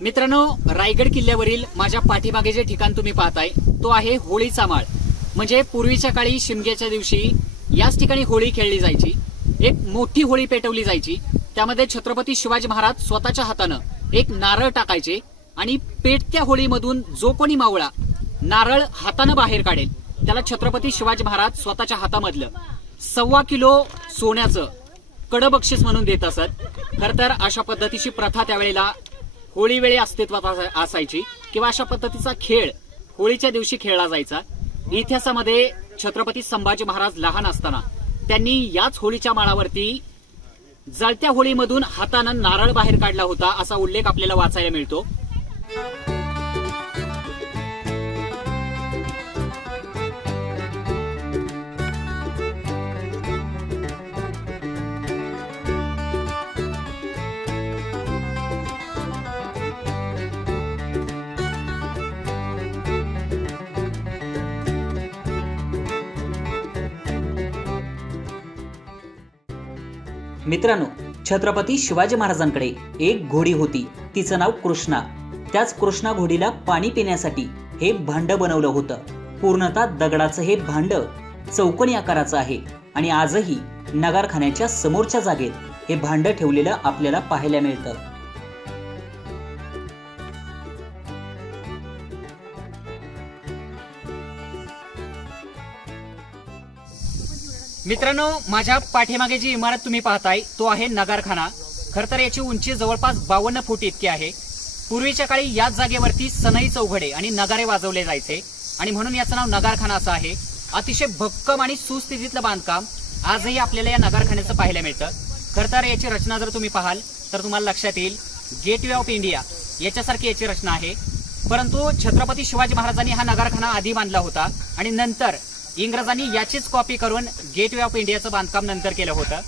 मित्रांनो, रायगड किल्ल्यावरील माझ्या पाठीमागे जे ठिकाण तुम्ही पाहताय तो आहे होळीचा माळ. म्हणजे पूर्वीच्या काळी शिमग्याच्या दिवशी याच ठिकाणी होळी खेळली जायची. एक मोठी होळी पेटवली जायची. त्यामध्ये छत्रपती शिवाजी महाराज स्वतःच्या हातानं एक नारळ टाकायचे आणि पेटत्या होळीमधून जो कोणी मावळा नारळ हातानं बाहेर काढेल त्याला छत्रपती शिवाजी महाराज स्वतःच्या हातामधलं 1.25 किलो सोन्याचं कडं बक्षीस म्हणून देत असत. खर तर अशा पद्धतीची प्रथा त्यावेळेला होळी वेळी अस्तित्वात असायची किंवा अशा पद्धतीचा खेळ होळीच्या दिवशी खेळला जायचा. इतिहासामध्ये छत्रपती संभाजी महाराज लहान असताना त्यांनी याच होळीच्या माळावरती जळत्या होळीमधून हातानं नारळ बाहेर काढला होता असा उल्लेख आपल्याला वाचायला मिळतो. मित्रांनो, छत्रपती शिवाजी महाराजांकडे एक घोडी होती. तिचं नाव कृष्णा. त्याच कृष्णा घोडीला पाणी पिण्यासाठी हे भांड बनवलं होतं. पूर्णतः दगडाचं हे भांड चौकोनी आकाराचं आहे आणि आजही नगारखान्याच्या समोरच्या जागेत हे भांड ठेवलेलं आपल्याला पाहायला मिळतं. मित्रांनो, माझ्या पाठीमागे जी इमारत तुम्ही पाहताय तो आहे नगारखाना. खर तर याची उंची जवळपास 52 फूट इतकी आहे. पूर्वीच्या काळी याच जागेवरती सनई चौघडे आणि नगारे वाजवले जायचे आणि म्हणून याचं नाव नगारखाना असं आहे. अतिशय भक्कम आणि सुस्थितीतलं बांधकाम आजही आपल्याला या नगारखान्याचं पाहायला मिळतं. खर तर याची रचना जर तुम्ही पाहाल तर तुम्हाला लक्षात येईल गेटवे ऑफ इंडिया याच्यासारखी याची रचना आहे. परंतु छत्रपती शिवाजी महाराजांनी हा नगारखाना आधी बांधला होता आणि नंतर इंग्रजांनी याचीच कॉपी करून गेटवे ऑफ इंडियाचं बांधकाम नंतर केलं होतं.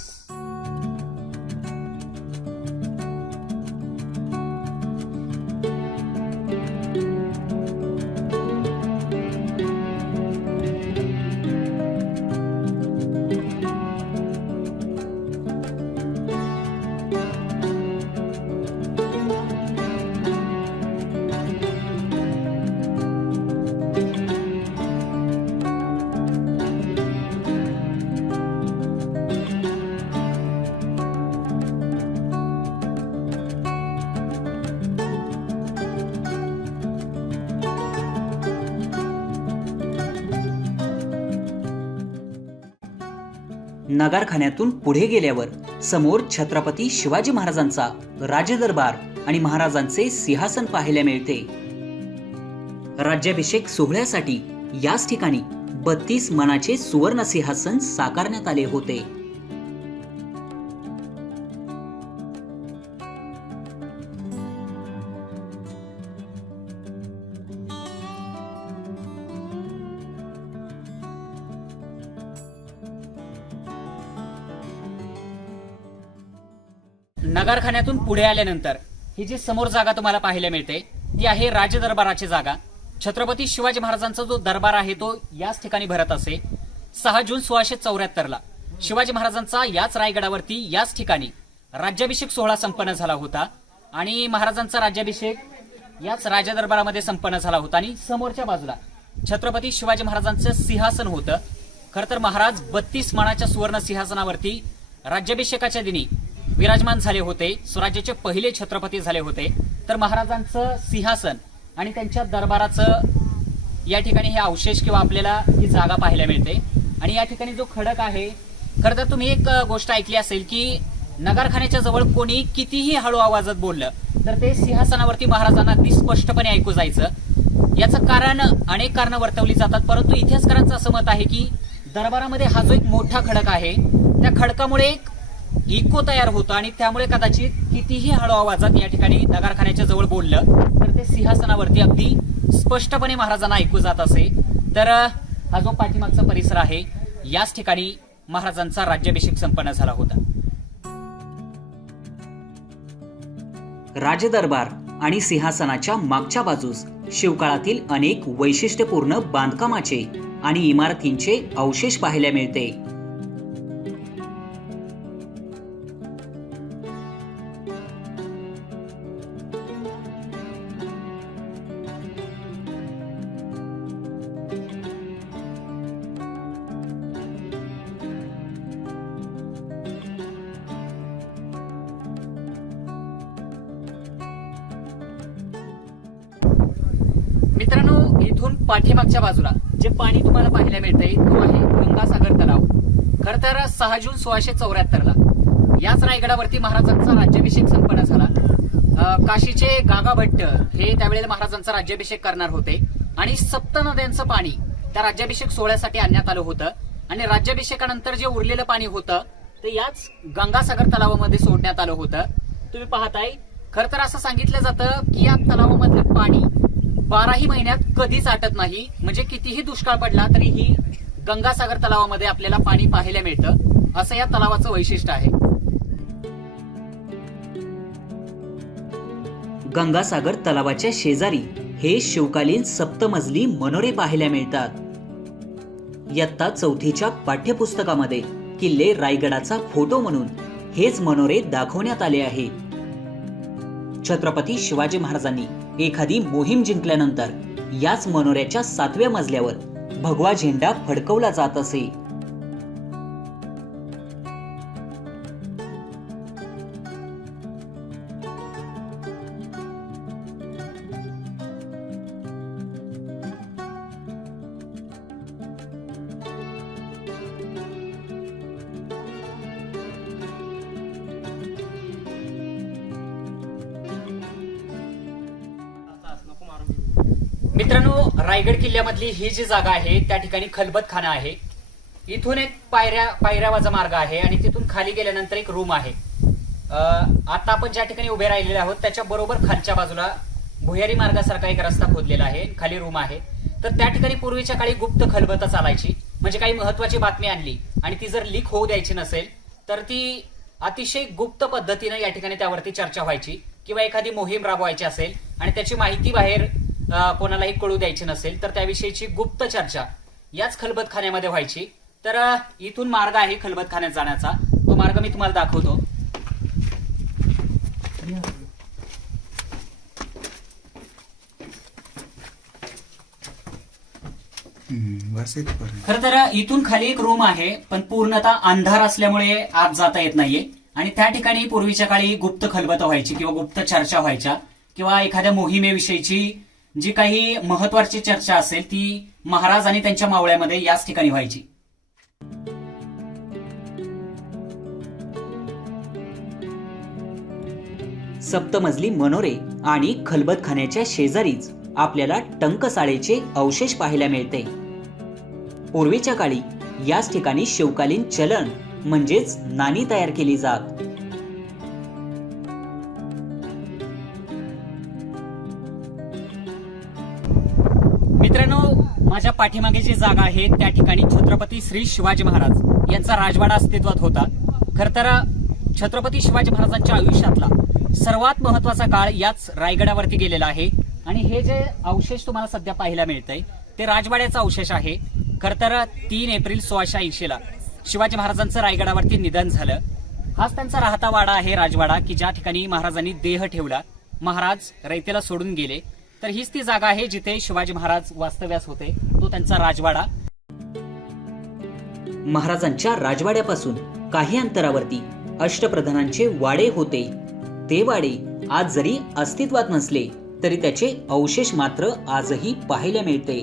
नगारखान्यातून पुढे गेल्यावर समोर छत्रपती शिवाजी महाराजांचा राजदरबार आणि महाराजांचे सिंहासन पाहायला मिळते. राज्याभिषेक सोहळ्यासाठी याच ठिकाणी 32 मानाचे सुवर्ण सिंहासन साकारण्यात आले होते. नगारखान्यातून पुढे आल्यानंतर ही जी समोर जागा तुम्हाला पाहायला मिळते ती आहे राजदरबाराची जागा. छत्रपती शिवाजी महाराजांचा जो दरबार आहे तो याच ठिकाणी भरत असे. 6 जून 1674 शिवाजी महाराजांचा याच रायगडावरती याच ठिकाणी राज्याभिषेक सोहळा संपन्न झाला होता आणि महाराजांचा राज्याभिषेक याच राजदरबारामध्ये संपन्न झाला होता आणि समोरच्या बाजूला छत्रपती शिवाजी महाराजांचं सिंहासन होतं. खरं तर महाराज 32 मानाच्या सुवर्ण सिंहासनावरती राज्याभिषेकाच्या दिनी विराजमान झाले होते. स्वराज्याचे पहिले छत्रपती झाले होते. तर महाराजांचं सिंहासन आणि त्यांच्या दरबाराचं या ठिकाणी हे अवशेष किंवा आपल्याला ही जागा पाहायला मिळते. आणि या ठिकाणी जो खडक आहे, खरं तर तुम्ही एक गोष्ट ऐकली असेल की नगारखान्याच्या जवळ कोणी कितीही हळू आवाजात बोललं तर ते सिंहासनावरती महाराजांना अगदी स्पष्टपणे ऐकू जायचं. याचं कारण अनेक कारणं वर्तवली जातात, परंतु इतिहासकारांचं असं मत आहे की दरबारामध्ये हा जो एक मोठा खडक आहे त्या खडकामुळे एक इको तयार होतं आणि त्यामुळे कदाचित कितीही हळू आवाजात या ठिकाणी नगारखान्याच्या जवळ बोललं तर ते सिंहासनावरती अगदी स्पष्टपणे महाराजांना ऐकू जात असे. तर हा जो पाठीमागचा परिसर आहे याच ठिकाणी महाराजांचा राज्याभिषेक संपन्न झाला होता. राजदरबार आणि सिंहासनाच्या मागच्या बाजूस शिवकाळातील अनेक वैशिष्ट्यपूर्ण बांधकामाचे आणि इमारतींचे अवशेष पाहायला मिळते. मित्रांनो, इथून पाठीमागच्या बाजूला जे पाणी तुम्हाला पाहायला मिळतंय तो आहे गंगासागर तलाव. खर तर 6 जून 1674 ला याच रायगडावरती महाराजांचा राज्याभिषेक संपन्न झाला. काशीचे गागा भट्ट हे त्यावेळेला महाराजांचा राज्याभिषेक करणार होते आणि सप्त नद्यांचं पाणी त्या राज्याभिषेक सोहळ्यासाठी आणण्यात आलं होतं आणि राज्याभिषेकानंतर जे उरलेलं पाणी होतं ते याच गंगासागर तलावामध्ये सोडण्यात आलं होतं. तुम्ही पाहताय, खर तर असं सांगितलं जातं की या तलावामधलं पाणी 12ही महिन्यात कधीच आटत नाही. म्हणजे कितीही दुष्काळ पडला तरीही गंगासागर तलावामध्ये आपल्याला पाणी पाहायला मिळतं, असं या तलावाचं वैशिष्ट्य आहे. गंगासागर तलावाच्या शेजारी हे शिवकालीन सप्तमजली मनोरे पाहायला मिळतात. इयत्ता 4थीच्या पाठ्यपुस्तकामध्ये किल्ले रायगडाचा फोटो म्हणून हेच मनोरे दाखवण्यात आले आहे. छत्रपती शिवाजी महाराजांनी एखादी मोहीम जिंकल्यानंतर याच मनोऱ्याच्या 7व्या मजल्यावर भगवा झेंडा फडकवला जात असे. मित्रांनो, रायगड किल्ल्यामधली ही जी जागा आहे त्या ठिकाणी खलबतखाना आहे. इथून एक पायऱ्यावाजा मार्ग आहे आणि तिथून खाली गेल्यानंतर एक रूम आहे. आता आपण ज्या ठिकाणी उभे राहिलेले आहोत त्याच्या बरोबर खालच्या बाजूला भुयारी मार्गासारखा एक रस्ता खोदलेला आहे, खाली रूम आहे. तर त्या ठिकाणी पूर्वीच्या काळी गुप्त खलबत चालायची. म्हणजे काही महत्वाची बातमी आणली आणि ती जर लीक होऊ द्यायची नसेल तर ती अतिशय गुप्त पद्धतीनं या ठिकाणी त्यावरती चर्चा व्हायची, किंवा एखादी मोहीम राबवायची असेल आणि त्याची माहिती बाहेर कोणालाही कळू द्यायची नसेल तर त्याविषयीची गुप्त चर्चा याच खलबतखान्यामध्ये व्हायची. तर इथून मार्ग आहे खलबतखान्यात जाण्याचा, तो मार्ग मी तुम्हाला दाखवतो. खर तर इथून खाली एक रूम आहे, पण पूर्णतः अंधार असल्यामुळे आत जाता येत नाहीये. आणि त्या ठिकाणी पूर्वीच्या काळी गुप्त खलबत व्हायची किंवा गुप्त चर्चा व्हायच्या, किंवा एखाद्या मोहिमेविषयीची जी काही महत्वाची चर्चा असेल ती महाराज आणि त्यांच्या मावळ्यामध्ये याच ठिकाणी व्हायची. सप्तमजली मनोरे आणि खलबतखान्याच्या शेजारीच आपल्याला टंकसाळेचे अवशेष पाहायला मिळते. पूर्वीच्या काळी याच ठिकाणी शिवकालीन चलन म्हणजेच नाणी तयार केली जात. मित्रांनो, माझ्या पाठीमागे जी जागा आहे त्या ठिकाणी छत्रपती श्री शिवाजी महाराज यांचा राजवाडा अस्तित्वात होता. खर तर छत्रपती शिवाजी महाराजांच्या आयुष्यातला सर्वात महत्वाचा काळ याच रायगडावरती गेलेला आहे. आणि हे जे अवशेष तुम्हाला सध्या पाहायला मिळतंय ते राजवाड्याचा अवशेष आहे. खर तर 3 एप्रिल 1680 ला शिवाजी महाराजांचं रायगडावरती निधन झालं. हाच त्यांचा राहता वाडा आहे, राजवाडा, की ज्या ठिकाणी महाराजांनी देह ठेवला. महाराज रयतेला सोडून गेले. तर हीच ती जागा आहे जिथे शिवाजी महाराज वास्तव्यास होते, तो त्यांचा राजवाडा. महाराजांच्या राजवाड्यापासून काही अंतरावरती अष्टप्रधानांचे वाडे होते. ते वाडे आज जरी अस्तित्वात नसले तरी त्याचे अवशेष मात्र आजही पाहायला मिळते.